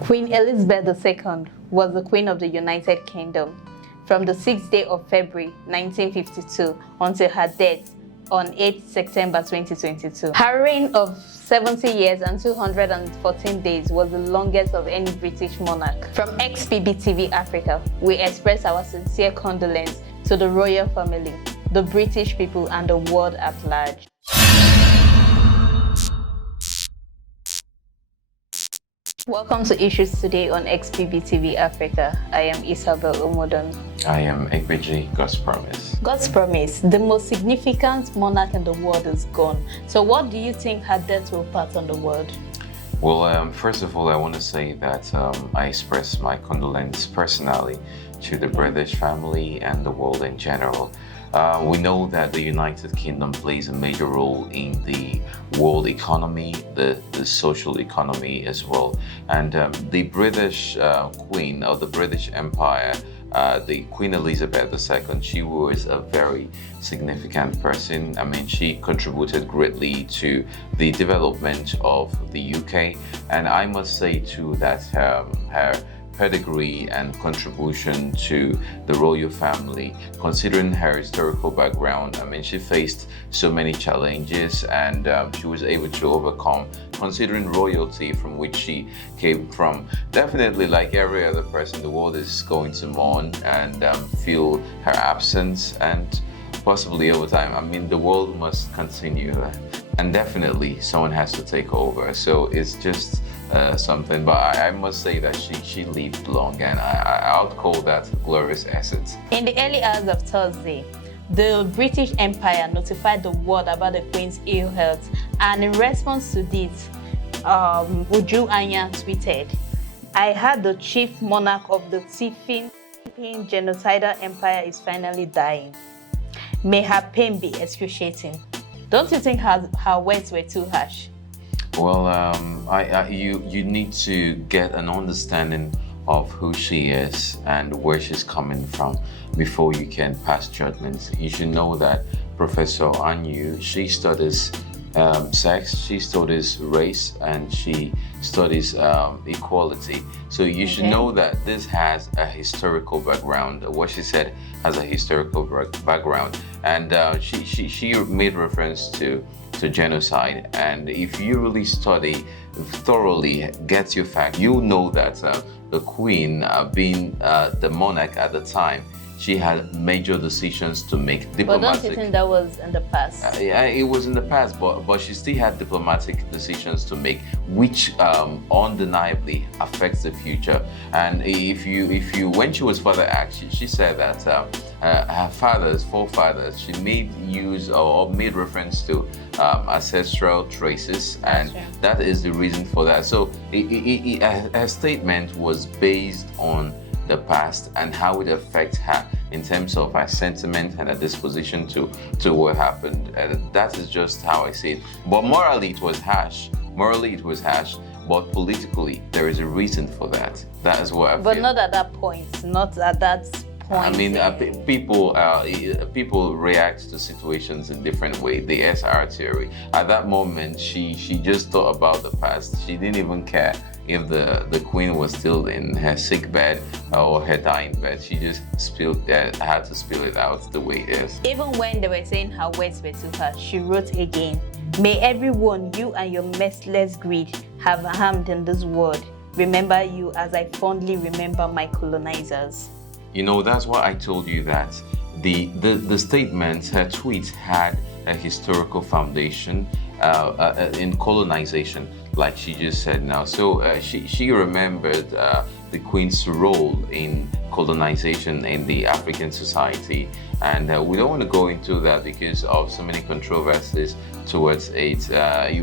Queen Elizabeth II was the Queen of the United Kingdom from the 6th day of February 1952 until her death on 8 September 2022. Her reign of 70 years and 214 days was the longest of any British monarch. From XBB Africa, we express our sincere condolence to the royal family, the British people, and the world at large. Welcome to Issues Today on XBB Africa. I am Isabel Omodon. I am Egbeji, God's Promise. God's Promise, the most significant monarch in the world is gone. So what do you think her death will part on the world? Well, first of all, I want to say that I express my condolence personally to the British family and the world in general. We know that the United Kingdom plays a major role in the world economy, the social economy as well. And the British Queen of the British Empire, the Queen Elizabeth II, she was a very significant person. I mean, she contributed greatly to the development of the UK. And I must say too that her pedigree and contribution to the royal family, considering her historical background. I mean, she faced so many challenges and she was able to overcome, considering royalty from which she came from. Definitely, like every other person, the world is going to mourn and feel her absence, and possibly over time. I mean, the world must continue, and definitely someone has to take over. So it's just something, but I must say that she lived long, and I would call that a glorious asset. In the early hours of Thursday, the British Empire notified the world about the Queen's ill health, and in response to this, Uju Anya tweeted, "I heard the chief monarch of the thieving genocidal empire is finally dying. May her pain be excruciating." Don't you think her words were too harsh? Well, you need to get an understanding of who she is and where she's coming from before you can pass judgments. You should know that Professor Anyu, she studies sex, she studies race, and she studies equality. So you should know that this has a historical background. What she said has a historical background, and she made reference to genocide. And if you really study thoroughly, get your fact, you'll know that the Queen, being the monarch at the time, she had major decisions to make. Diplomatic. But don't you think that was in the past? Yeah, it was in the past, but she still had diplomatic decisions to make, which undeniably affects the future. And if you, when she was further asked, she said that her forefathers, she made use or made reference to ancestral traces, and that is the reason for that. So her statement was based on the past and how it affects her in terms of her sentiment and her disposition to what happened. That is just how I see it. But morally it was harsh. But politically there is a reason for that. That is what I feel. But not at that point. Not at that point. I mean, people react to situations in different ways. The SR theory. At that moment, she just thought about the past. She didn't even care if the Queen was still in her sick bed or her dying bed. She just had to spill it out the way it is. Even when they were saying her words were too harsh, she wrote again, "May everyone you and your merciless greed have harmed in this world remember you as I fondly remember my colonizers." You know, that's why I told you that the statement, her tweet, had a historical foundation in colonization, like she just said now. So she remembered the Queen's role in colonization in the African society, and we don't want to go into that because of so many controversies towards it.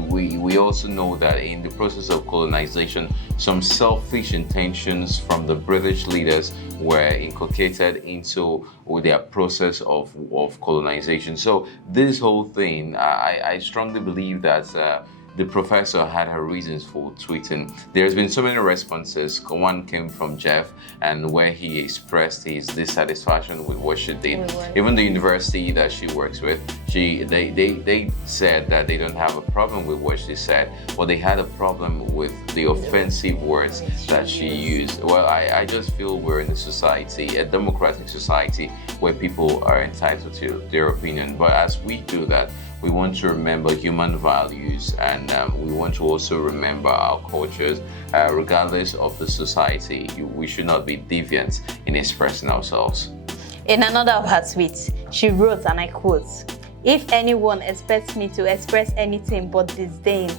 We also know that in the process of colonization, some selfish intentions from the British leaders were inculcated into their process of colonization. So this whole thing, I strongly believe that the professor had her reasons for tweeting. There's been so many responses. One came from Jeff, and where he expressed his dissatisfaction with what she did. Even the university that she works with, they said that they don't have a problem with what she said, but they had a problem with the offensive words that she used. Well, I just feel we're in a society, a democratic society, where people are entitled to their opinion. But as we do that, we want to remember human values, and we want to also remember our cultures. Regardless of the society, we should not be deviant in expressing ourselves. In another of her tweets, she wrote, and I quote, "If anyone expects me to express anything but disdain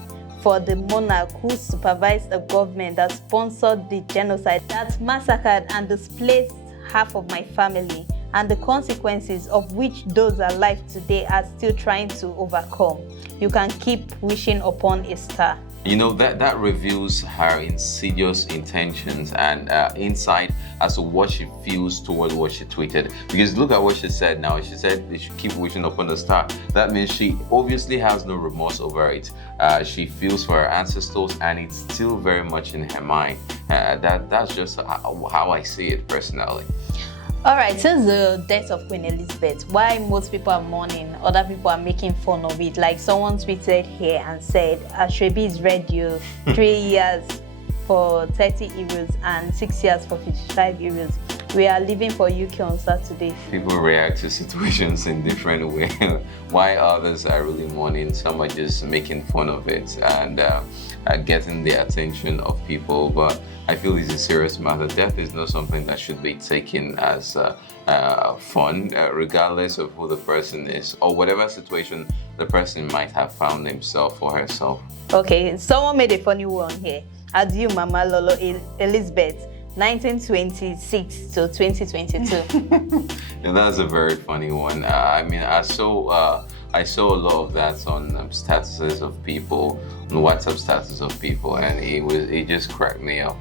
for the monarch who supervised a government that sponsored the genocide that massacred and displaced half of my family, and the consequences of which those alive today are still trying to overcome, you can keep wishing upon a star." You know, that reveals her insidious intentions and insight as to what she feels toward what she tweeted. Because look at what she said now. She said they should keep wishing upon the star. That means she obviously has no remorse over it. She feels for her ancestors, and it's still very much in her mind. That's just how I see it personally. All right, since the death of Queen Elizabeth, why most people are mourning, other people are making fun of it. Like someone tweeted here and said, "Ashrebi's radio 3 years for 30 euros and 6 years for 55 euros. We are leaving for UK on Saturday." People react to situations in different ways. Why others are really mourning, some are just making fun of it and getting the attention of people. But I feel it's a serious matter. Death is not something that should be taken as fun, regardless of who the person is or whatever situation the person might have found himself or herself. Okay, someone made a funny one here. Adieu, Mama Lolo Elizabeth, 1926 to 2022. Yeah, that's a very funny one. I mean, I saw a lot of that on statuses of people, on WhatsApp statuses of people, and it just cracked me up.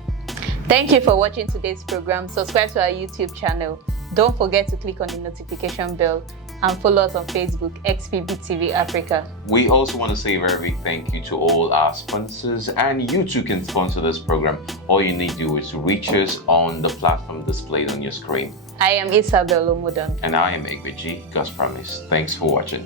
Thank you for watching today's program. Subscribe to our YouTube channel. Don't forget to click on the notification bell and follow us on Facebook, XPBTV Africa. We also want to say a very big thank you to all our sponsors, and you too can sponsor this program. All you need to do is reach us on the platform displayed on your screen. I am Isabel Omodon. And I am Egbeji, God's Promise. Thanks for watching.